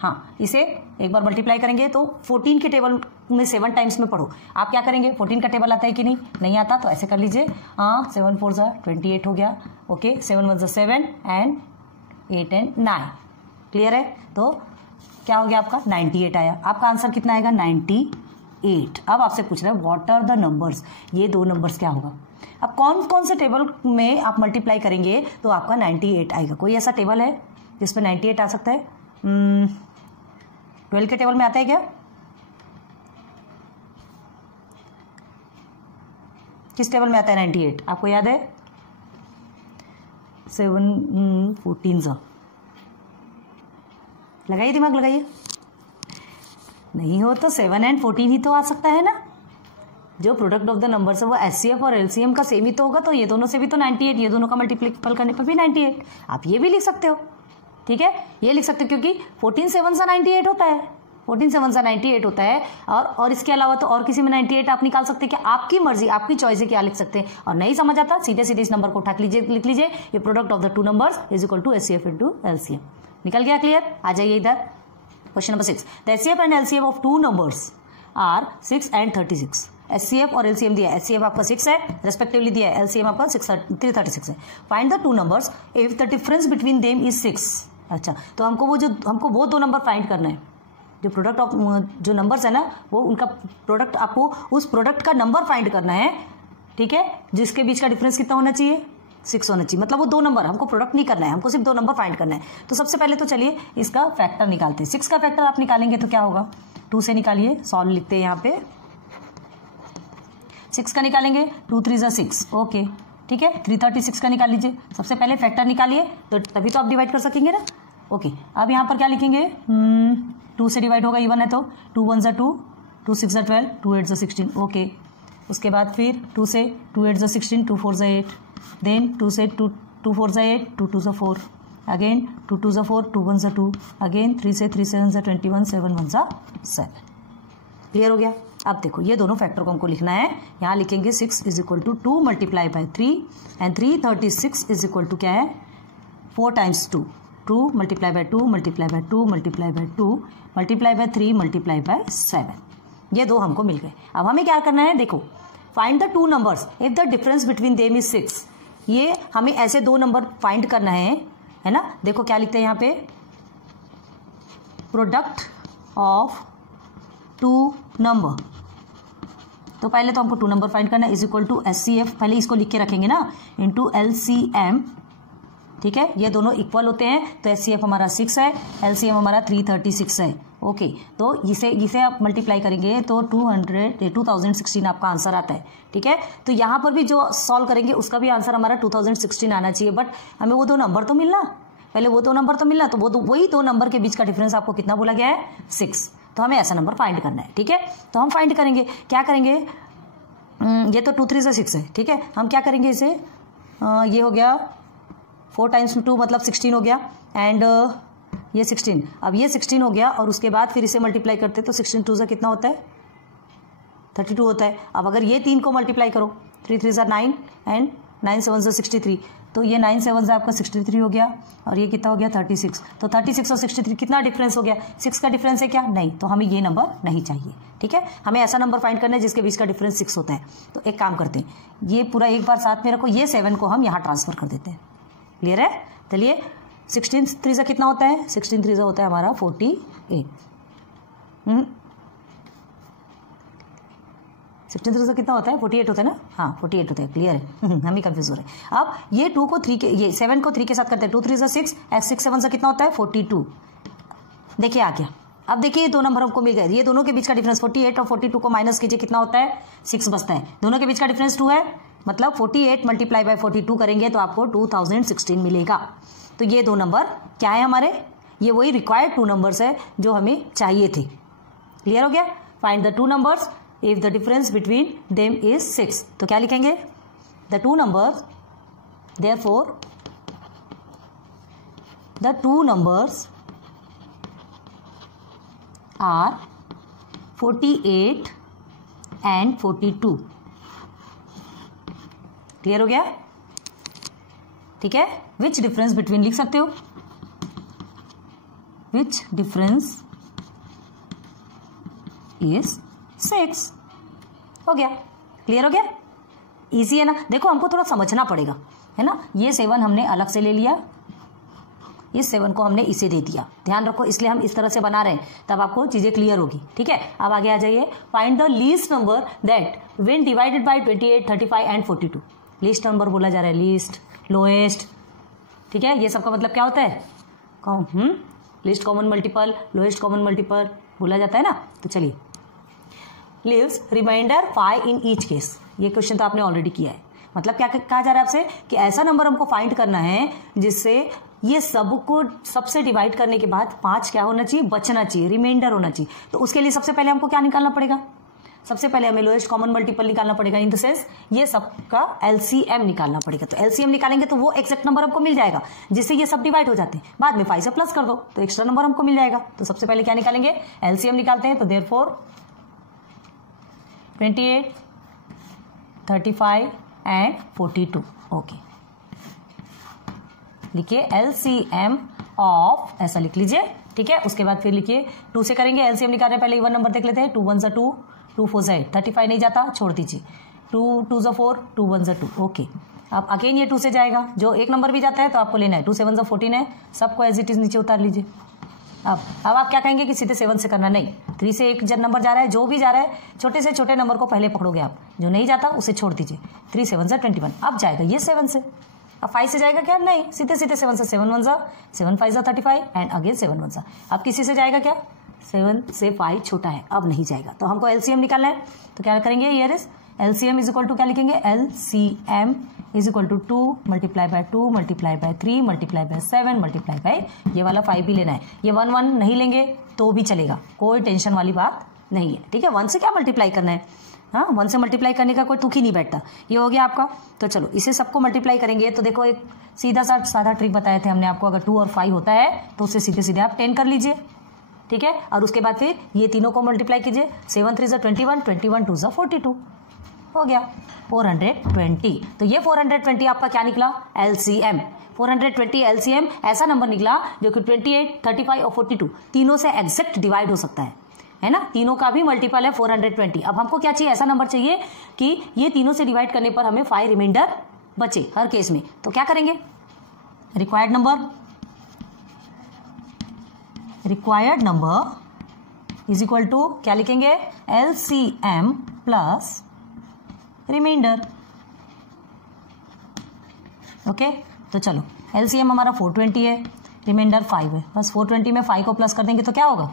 हाँ, इसे एक बार मल्टीप्लाई करेंगे तो 14 के टेबल में 7 टाइम्स में पढ़ो। आप क्या करेंगे, 14 का टेबल आता है कि नहीं आता, तो ऐसे कर लीजिए। 7 4 = 28 हो गया। Okay, 7 1 = 7 and 8 and 9। क्लियर है, तो क्या हो गया आपका, 98 आया। आपका आंसर कितना आएगा, 98। अब आपसे पूछ रहे हैं व्हाट आर द नंबर्स, ये 2 नंबर्स क्या होगा। अब कौन कौन से टेबल में आप मल्टीप्लाई करेंगे तो आपका 98 आएगा। कोई ऐसा टेबल है जिसमें 98 आ सकता है, 12 के टेबल में आता है क्या, किस टेबल में आता है 98, आपको याद है, 7 14 लगाइए, दिमाग लगाइए। नहीं हो तो 7 and 14 ही तो आ सकता है ना। जो प्रोडक्ट ऑफ द नंबर्स है वो HCF और LCM का सेम ही तो होगा, तो ये दोनों से भी तो 98, ये दोनों का मल्टीपल करने पर भी 98। आप ये भी लिख सकते हो, ठीक है, ये लिख सकते हो क्योंकि 14 7 सा 98 होता है, 14 7 सा 98 होता है। और इसके अलावा तो और किसी में 98 आप निकाल सकते हैं, कि आपकी मर्जी, आपकी चॉइस है क्या लिख सकते हैं। और नहीं समझ आता सीधे सीधे इस नंबर को उठा लीजिए, लिख लीजिए ये product of the two numbers is equal to HCF into LCM। निकल गया क्लियर। आ जाइए इधर question number 6। The HCF and LCM of two numbers are 6 and 36। HCF और LCM दिया है, HCF आपका 6 है रेस्पेक्टिवली दिया है, LCM आपका 336 है। Find the two numbers if the difference between them is 6। अच्छा, तो हमको वो दो नंबर फाइंड करना है, जो प्रोडक्ट ऑफ जो नंबर्स है ना, वो उनका प्रोडक्ट, आपको उस प्रोडक्ट का नंबर फाइंड करना है, ठीक है, जिसके बीच का डिफरेंस कितना होना चाहिए, 6 होना चाहिए। मतलब वो दो नंबर, हमको प्रोडक्ट नहीं करना है, हमको सिर्फ दो नंबर फाइंड करना है। तो सबसे पहले तो चलिए इसका फैक्टर निकालते हैं। 6 का फैक्टर आप निकालेंगे तो क्या होगा, 2 से निकालिए, सॉल्व लिखते हैं यहाँ पे। 6 का निकालेंगे, 2 3 ज़ा 6, ओके, ठीक है। 336 का निकाल लीजिए, सबसे पहले फैक्टर निकालिए, तो तभी तो आप डिवाइड कर सकेंगे ना। ओके, अब यहाँ पर क्या लिखेंगे, 2 से डिवाइड होगा, इवन है तो 2 1 ज़ा 2, 2 6 ज़ा 12, 2 8 ज़ा 16, ओके। उसके बाद फिर 2 से 2 8 ज़ा 16, 2 4 ज़ा 8, देन 2 से 2 4 ज़ा 8, 2 2 ज़ा 4, अगेन 2 2 ज़ा 4, 2 1 ज़ा 2, अगेन 3 से 3 7 ज़ा 21, 7 1 ज़ा 7। क्लियर हो गया। अब देखो ये दोनों फैक्टर को हमको लिखना है, यहाँ लिखेंगे 6 is equal to 2 multiply by 3 and 336 is equal to क्या है, 4 times 2, 2 multiply by 2 multiply by 2 multiply by 2 multiply by 3 multiply by 7। ये दो हमको मिल गए। अब हमें क्या करना है, देखो find the two numbers if the difference between them is 6। ये हमें ऐसे दो नंबर फाइंड करना है ना। देखो क्या लिखते हैं यहाँ पे, प्रोडक्ट ऑफ टू नंबर। तो पहले तो हमको टू नंबर फाइंड करना है, इज इक्वल टू HCF, पहले इसको लिख के रखेंगे ना, इंटू LCM, ठीक है। ये दोनों इक्वल होते हैं, तो HCF हमारा 6 है, LCM हमारा 336 है, ओके। तो इसे आप मल्टीप्लाई करेंगे तो 2016 आपका आंसर आता है, ठीक है। तो यहाँ पर भी जो सॉल्व करेंगे उसका भी आंसर हमारा 2016 आना चाहिए, बट हमें वो दो नंबर तो मिलना, पहले वो दो नंबर तो मिलना, तो वही दो नंबर के बीच का डिफरेंस आपको कितना बोला गया है, 6। तो हमें ऐसा नंबर फाइंड करना है, ठीक है। तो हम फाइंड करेंगे, क्या करेंगे, ये तो 2 3 ज़ा 6 है, ठीक है। हम क्या करेंगे इसे, ये हो गया 4 टाइम्स 2 मतलब 16 हो गया, एंड ये 16, अब ये 16 हो गया, और उसके बाद फिर इसे मल्टीप्लाई करते तो 16 2 ज़ा कितना होता है, 32 होता है। अब अगर ये 3 को मल्टीप्लाई करो, 3 3 ज़ा 9 एंड 9 7 ज़ा 63, तो ये 9 7 ज़ा आपका 63 हो गया, और ये कितना हो गया 36। तो 36 और 63 कितना डिफरेंस हो गया, 6 का डिफरेंस है क्या, नहीं। तो हमें ये नंबर नहीं चाहिए, ठीक है। हमें ऐसा नंबर फाइंड करना है जिसके बीच का डिफरेंस 6 होता है। तो एक काम करते हैं, ये पूरा एक बार साथ में रखो, ये 7 को हम यहाँ ट्रांसफर कर देते हैं। क्लियर है। चलिए 16 3 ज़ा कितना होता है, 16 3 ज़ा होता है हमारा 48। 16 3 ज़ा कितना होता है, 48 होता है ना, हाँ 48 होता है। क्लियर है, हम ही कंफ्यूज हो रहे हैं। अब ये 2 को 3 के, ये 7 को 3 के साथ करते हैं, 2 3 ज़ा 6, 6 7 ज़ा कितना होता है 42। देखिए आ गया। अब देखिए ये दो नंबर हमको मिल गए, ये दोनों के बीच का डिफरेंस 48 और 42 को माइनस कीजिए, कितना होता है 6 बचता है। दोनों के बीच का डिफरेंस 2 है, मतलब 48 मल्टीप्लाई बाई 42 करेंगे तो आपको 2016 मिलेगा। तो ये दो नंबर क्या है हमारे, ये वही रिक्वायर्ड टू नंबर्स है जो हमें चाहिए थे। क्लियर हो गया। Find the two numbers if the difference between them is 6। तो क्या लिखेंगे, the two numbers, therefore the two numbers are 48 and 42। Clear हो गया, ठीक है। विच डिफरेंस बिटवीन लिख सकते हो, विच डिफरेंस इज 6। हो गया, क्लियर हो गया, इजी है ना। देखो हमको थोड़ा समझना पड़ेगा, है ना। ये 7 हमने अलग से ले लिया, इस 7 को हमने इसे दे दिया, ध्यान रखो, इसलिए हम इस तरह से बना रहे हैं, तब आपको चीजें क्लियर होगी, ठीक है। अब आगे आ जाइए, find the least number that when divided by 28 35 and 42। Least number बोला जा रहा है, लीस्ट लोएस्ट, ठीक है। ये सबका मतलब क्या होता है, least common multiple, lowest common multiple बोला जाता है ना। तो चलिए, leaves remainder 5 in each case. ये क्वेश्चन तो आपने ऑलरेडी किया है। मतलब क्या कहा जा रहा है आपसे कि ऐसा नंबर हमको फाइंड करना है जिससे ये सबको सबसे डिवाइड करने के बाद 5 क्या होना चाहिए, बचना चाहिए, रिमाइंडर होना चाहिए। तो उसके लिए सबसे पहले हमको क्या निकालना पड़ेगा, सबसे पहले हमें लोएस्ट कॉमन मल्टीपल निकालना पड़ेगा, इन द सेंस ये सबका एलसीएम निकालना पड़ेगा। तो एलसीएम निकालेंगे तो वो एक्जैक्ट नंबर हमको मिल जाएगा जिससे ये सब डिवाइड हो जाते हैं। बाद में 5 से प्लस कर दो तो एक्स्ट्रा नंबर हमको मिल जाएगा। तो सबसे पहले क्या निकालेंगे, एलसीएम निकालते हैं। तो देयरफॉर 28, 35 एंड 42। ओके, लिखिए एलसीएम ऑफ, ऐसा लिख लीजिए, ठीक है। उसके बाद फिर लिखिए 2 से करेंगे एलसीएम निकालने, पहले इवन नंबर देख लेते हैं। 2 1 2, 2 4 8, 35 नहीं जाता, छोड़ दीजिए। 2 2 4, 2 1 2। ओके, अब अगेन ये 2 से जाएगा, जो एक नंबर भी जाता है तो आपको लेना है। 2 7 14 है, सबको एज इट इज नीचे उतार लीजिए। अब आप क्या कहेंगे कि सीधे 7 से करना, नहीं, 3 से एक नंबर जा रहा है, जो भी जा रहा है छोटे से छोटे नंबर को पहले पकड़ोगे आप, जो नहीं जाता उसे छोड़ दीजिए। 3 7 21, अब जाएगा ये 7 से। अब 5 से जाएगा क्या, नहीं, सीधे सीधे 7 से। 7 1 7 5 35 एंड अगेन 7 1। अब किसी से जाएगा क्या, 7 से 5 छोटा है, अब नहीं जाएगा। तो हमको एलसीएम निकालना है, तो क्या करेंगे, here is LCM is equal to, क्या लिखेंगे, LCM is equal to 2 multiply by 2 multiply by 3 multiply by 7 multiply by, ये वाला 5 भी लेना है। ये 1 1 नहीं लेंगे तो भी चलेगा, कोई टेंशन वाली बात नहीं है, ठीक है। 1 से क्या मल्टीप्लाई करना है, हाँ, 1 से मल्टीप्लाई करने का कोई तुक ही नहीं बैठता। ये हो गया आपका। तो चलो इसे सबको मल्टीप्लाई करेंगे। तो देखो एक सीधा सा सादा ट्रिक बताए थे हमने आपको, अगर 2 और 5 होता है तो उससे सीधे सीधे आप 10 कर लीजिए, ठीक है। और उसके बाद फिर ये तीनों को मल्टीप्लाई कीजिए। 7 3 21, 21 2 42, हो गया 420। तो ये 420 आपका क्या निकला, एलसीएम। 420 एलसीएम ऐसा नंबर निकला जो कि 28, 35 और 42 तीनों से एग्जैक्ट डिवाइड हो सकता है ना, तीनों का भी मल्टीपल है 420। अब हमको क्या चाहिए, ऐसा नंबर चाहिए कि ये तीनों से डिवाइड करने पर हमें 5 रिमाइंडर बचे हर केस में। तो क्या करेंगे, required number is equal to क्या लिखेंगे, एलसीएम प्लस रिमाइंडर। ओके, तो चलो एलसीएम हमारा 420 है, रिमाइंडर 5 है, बस 420 में 5 को प्लस कर देंगे तो क्या होगा,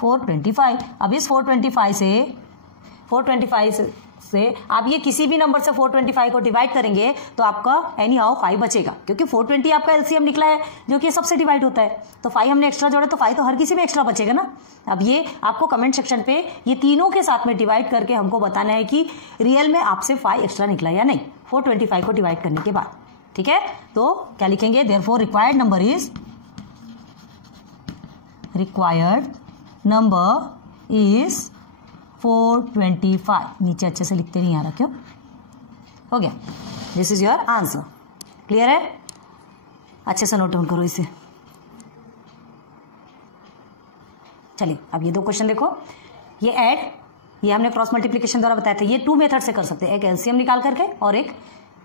425। अब इस 425 से आप ये किसी भी नंबर से 425 को डिवाइड करेंगे तो आपका एनी हाउ 5 बचेगा, क्योंकि 420 आपका एलसीएम निकला है जो कि सबसे डिवाइड होता है। तो 5 हमने एक्स्ट्रा जोड़ा तो 5 तो हर किसी में एक्स्ट्रा बचेगा ना। अब ये आपको कमेंट सेक्शन पे ये तीनों के साथ में डिवाइड करके हमको बताना है कि रियल में आपसे 5 एक्स्ट्रा निकला या नहीं 425 को डिवाइड करने के बाद, ठीक है। तो क्या लिखेंगे, therefore required number is, required number is 425। नीचे अच्छे से लिखते नहीं आ रहा, क्यों, हो गया। This is your answer, clear है, अच्छे से नोट डाउन करो इसे। चलिए अब ये 2 क्वेश्चन देखो, ये ऐड, ये हमने क्रॉस मल्टीप्लिकेशन द्वारा बताया था। ये 2 मेथड से कर सकते हैं, एक एलसीएम निकाल करके और एक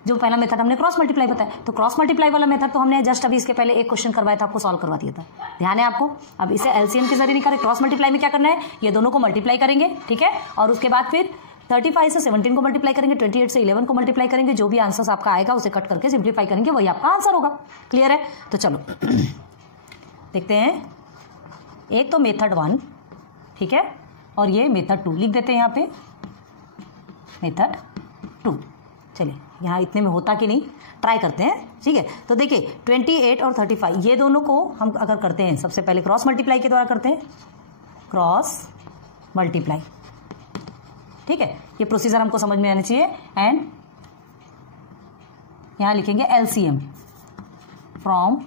जो पहला मेथड हमने क्रॉस मल्टीप्लाई बताया। तो क्रॉस मल्टीप्लाई वाला मेथड तो हमने जस्ट अभी इसके पहले एक क्वेश्चन करवाया था, आपको सॉल्व करवा दिया था, ध्यान है आपको। अब इसे एलसीएम के जरिए निकालें। क्रॉस मल्टीप्लाई में क्या करना है, ये दोनों को मल्टीप्लाई करेंगे, ठीक है। और उसके बाद फिर 35 से 17 को मल्टीप्लाई करेंगे, 28 से 11 को मल्टीप्लाई करेंगे, जो भी आंसर आपका आएगा उसे कट करके सिंप्लीफाई करेंगे, वही आपका आंसर होगा, क्लियर है। तो चलो देखते हैं, एक तो मेथड 1, ठीक है, और ये मेथड 2 लिख देते हैं यहाँ पे, मेथड 2। चलिए यहाँ इतने में होता कि नहीं, ट्राई करते हैं, ठीक है। तो देखिए 28 और 35 ये दोनों को हम अगर करते हैं, सबसे पहले क्रॉस मल्टीप्लाई के द्वारा करते हैं, क्रॉस मल्टीप्लाई, ठीक है। ये प्रोसीजर हमको समझ में आना चाहिए। एंड यहाँ लिखेंगे एलसीएम, फ्रॉम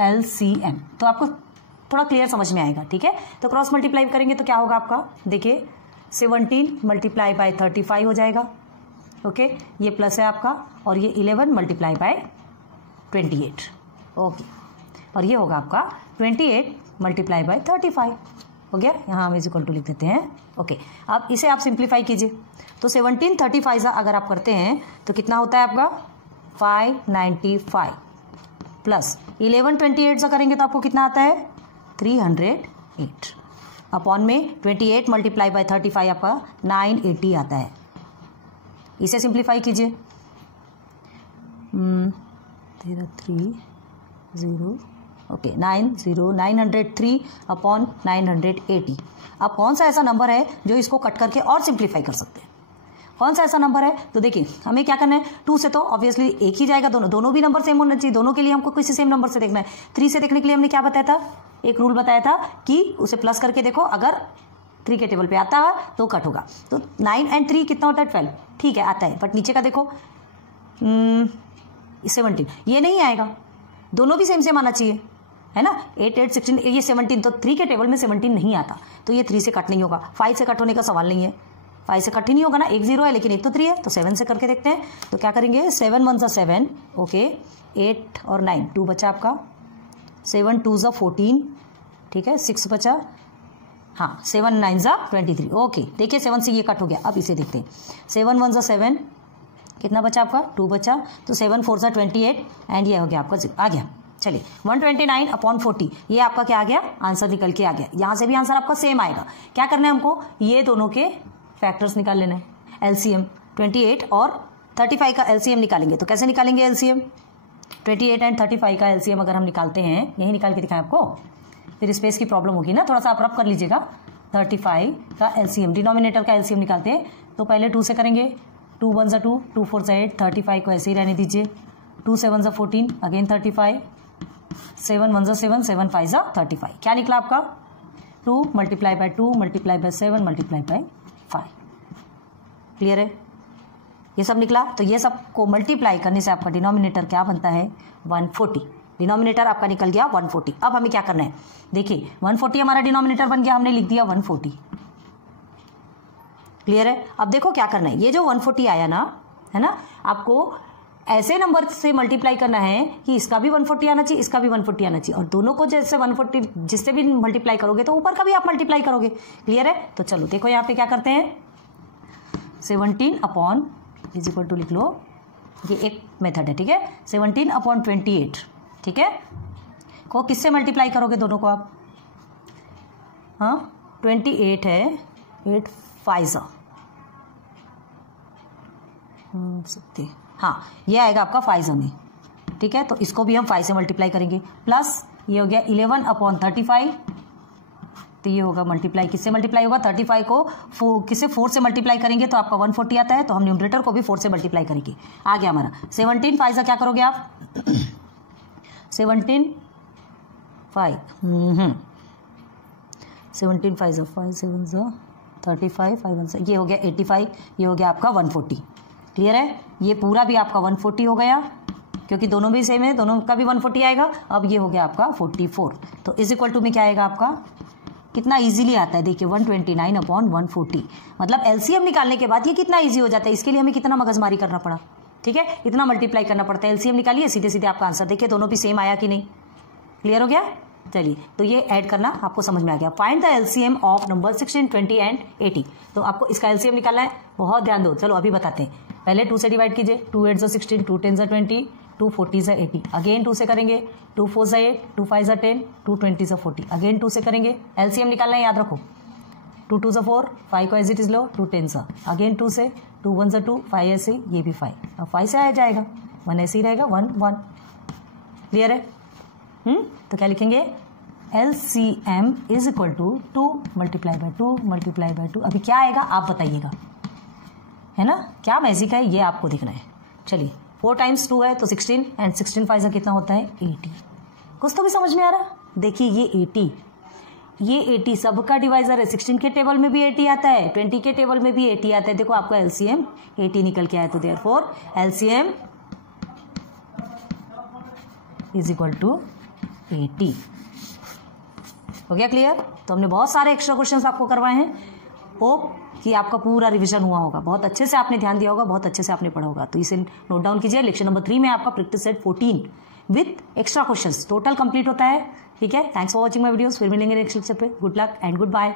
एलसीएम, तो आपको थोड़ा क्लियर समझ में आएगा, ठीक है। तो क्रॉस मल्टीप्लाई करेंगे तो क्या होगा आपका, देखिए 17 मल्टीप्लाई बाय 35 हो जाएगा, ओके, ये प्लस है आपका, और ये 11 मल्टीप्लाई बाय 28, ओके, और ये होगा आपका 28 मल्टीप्लाई बाय 35, हो गया। यहाँ हम इज इक्वल टू लिख देते हैं, ओके। अब इसे आप सिंप्लीफाई कीजिए, तो 17 35 अगर आप करते हैं तो कितना होता है आपका 595 प्लस 11 28 सा करेंगे तो आपको कितना आता है 308, अपॉन में 28 मल्टीप्लाई बाय 35 आपका 980 आता है। इसे सिंप्लीफाई कीजिए, 330, ओके, 903 अपॉन 980। अब कौन सा ऐसा नंबर है जो इसको कट करके और सिंप्लीफाई कर सकते हैं, कौन सा ऐसा नंबर है? तो देखिए हमें क्या करना है, 2 से तो ऑब्वियसली एक ही जाएगा, दोनों भी नंबर सेम होना चाहिए, दोनों के लिए हमको किसी सेम नंबर से देखना है। 3 से देखने के लिए हमने क्या बताया था, एक रूल बताया था कि उसे प्लस करके देखो, अगर 3 के टेबल पे आता है तो कट होगा। तो 9 और 3 कितना होता है 12, ठीक है आता है, बट नीचे का देखो 17, ये नहीं आएगा, दोनों भी सेम सेम आना चाहिए, है ना। 8 8 16 ये 17, तो 3 के टेबल में 17 नहीं आता, तो ये 3 से कट नहीं होगा। 5 से कट होने का सवाल नहीं है, 5 से कट ही नहीं होगा ना, एक 0 है लेकिन एक तो 3 है, तो 7 से करके देखते हैं। तो क्या करेंगे, 7 1 7, ओके, 8 और 9, 2 बचा आपका, 7 2 14, ठीक है, 6 बचा, हाँ 7 9 23, ओके। देखिए 7 से ये कट हो गया। अब इसे देखते हैं, 7 1 7, कितना बचा आपका, 2 बचा, तो 7 4 28 एंड ये हो गया आपका 0, आ गया। चलिए 129/40, ये आपका क्या आ गया, आंसर निकल के आ गया। यहां से भी आंसर आपका सेम आएगा। क्या करना है हमको, ये दोनों के फैक्टर्स निकाल लेना है, एलसीएम 28 और 35 का एलसीएम निकालेंगे। तो कैसे निकालेंगे एलसीएम, 28 एंड 35 का एलसीएम अगर हम निकालते हैं, यही निकाल के दिखाएं आपको, फिर स्पेस की प्रॉब्लम होगी ना, थोड़ा सा आप रब कर लीजिएगा। 35 का एलसीएम, डिनोमिनेटर का एलसीएम निकालते हैं, तो पहले 2 से करेंगे, 2 1 2, 2 4 8, 35 को ऐसे ही रहने दीजिए, 2 7 14, अगेन 35, 7 1 7, 7 5 35, क्या निकला आपका, 2 × 2 × 7 × 5, क्लियर है, ये सब निकला। तो ये सब को मल्टीप्लाई करने से आपका डिनोमिनेटर क्या बनता है, 140, डिनोमिनेटर आपका निकल गया 140। अब हमें क्या करना है, देखिए 140 हमारा डिनोमिनेटर बन गया, हमने लिख दिया 140, क्लियर है। अब देखो क्या करना है, ये जो 140 आया ना, है ना, आपको ऐसे नंबर से मल्टीप्लाई करना है कि इसका भी 140 आना चाहिए, इसका भी 140 आना चाहिए, और दोनों को जैसे 140 जिससे भी मल्टीप्लाई करोगे तो ऊपर का भी आप मल्टीप्लाई करोगे, क्लियर है। तो चलो देखो यहाँ पे क्या करते हैं, 17 = लिख लो, ये एक मेथड है, ठीक है, 17/28, ठीक है, को किससे मल्टीप्लाई करोगे दोनों को आप, हाँ 28 है, 8 5 सकते, हाँ ये आएगा आपका 5 में, ठीक है। तो इसको भी हम 5 से मल्टीप्लाई करेंगे, प्लस ये हो गया 11/35, तो ये होगा मल्टीप्लाई, किससे मल्टीप्लाई होगा, 35 को किससे 4 से मल्टीप्लाई करेंगे तो आपका 140 आता है, तो हम न्यूमरेटर को भी 4 से मल्टीप्लाई करेंगे, आ गया हमारा 17 5 क्या करोगे आप 17 5 17 5 5 7 35 5 1, ये हो गया 85, ये हो गया आपका 140, क्लियर है। ये पूरा भी आपका 140 हो गया, क्योंकि दोनों भी सेम है, दोनों का भी 140 आएगा। अब ये हो गया आपका 44, तो = में क्या आएगा आपका, कितना इजीली आता है, देखिए 129/140, मतलब एलसीएम निकालने के बाद ये कितना इजी हो जाता है। इसके लिए हमें कितना मगजमारी करना पड़ा, ठीक है, इतना मल्टीप्लाई करना पड़ता है। एलसीएम निकालिए, सीधे सीधे आपका आंसर देखिए, दोनों भी सेम आया कि नहीं, क्लियर हो गया। चलिए तो ये ऐड करना आपको समझ में आ गया। Find the LCM of number 16 20 and 80, तो आपको इसका एलसीएम निकालना है, बहुत ध्यान दो। चलो अभी बताते हैं, पहले 2 से डिवाइड कीजिए, 2 8 16, 2 10 20, 2 40 80, अगेन 2 से करेंगे, 2 4 8, 2 5 10, 2 20 40, अगेन 2 से करेंगे, एलसीएम निकालना है, याद रखो, 2 2 4, 5 को एज इट इज लो, 2 10, अगेन 2 से, 2 1 2, 5 ऐसे, ये भी 5, अब 5 से आ जाएगा, 1 ऐसे ही रहेगा, 1 1, क्लियर है। तो क्या लिखेंगे, LCM = 2 × 2 × 2, अभी क्या आएगा आप बताइएगा, है ना, क्या मैजिक है ये आपको दिखना है। चलिए 4 × 2 है तो 16, एंड 16 5 कितना होता है 80, कुछ तो भी समझ में आ रहा। देखिए ये 80 सबका डिवाइजर है, 16 के टेबल में भी 80 आता है, 20 के टेबल में भी 80 आता है, देखो आपका LCM 80 निकल के आया, तो देयरफॉर LCM = 80, हो गया क्लियर। तो हमने बहुत सारे एक्स्ट्रा क्वेश्चंस आपको करवाए हैं, होप कि आपका पूरा रिवीजन हुआ होगा, बहुत अच्छे से आपने ध्यान दिया होगा, बहुत अच्छे से आपने पढ़ा होगा। तो इसे नोट डाउन कीजिए, लेक्चर नंबर 3 में आपका practice set 14 with extra questions total complete होता है, ठीक है। Thanks for watching my videos, फिर मिलेंगे नेक्स्ट लेक्चर पे। Good luck and good bye.